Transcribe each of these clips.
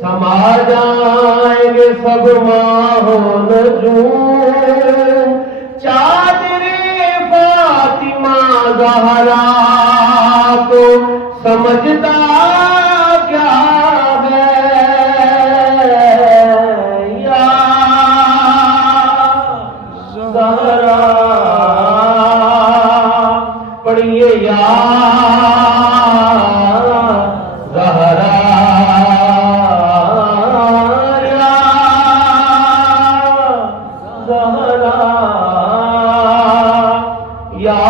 سما جائیں گے سب ماہوں نجوم، چادر فاطمہ زہرا کو سمجھتا کیا ہے یا زہرا، پڑھیے یا زہرا یا زہرا یا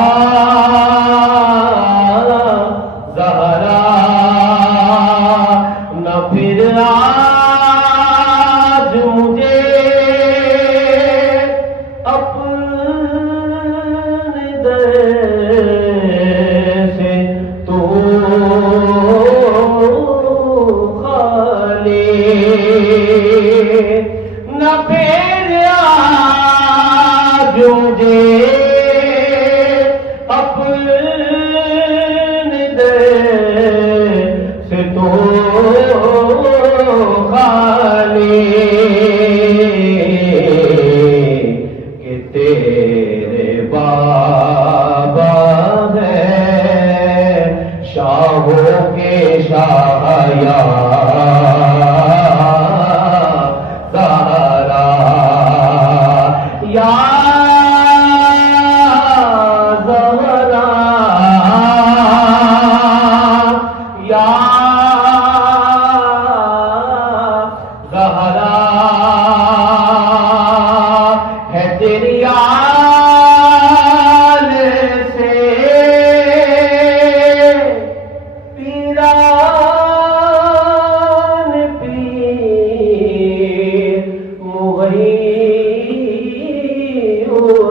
زہرا، نہ پھر آج مجھے اپنے در سے تو خالی، نہ پھر آج مجھے اپنے در سے تو خالی، کہ تیرے بابا ہے شاہوں کے شاہ یا زہرا یا زہرا یا زہرا، ہے تیری آل سے پیران پیر محی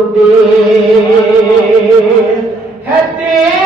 الدین، ہے تیری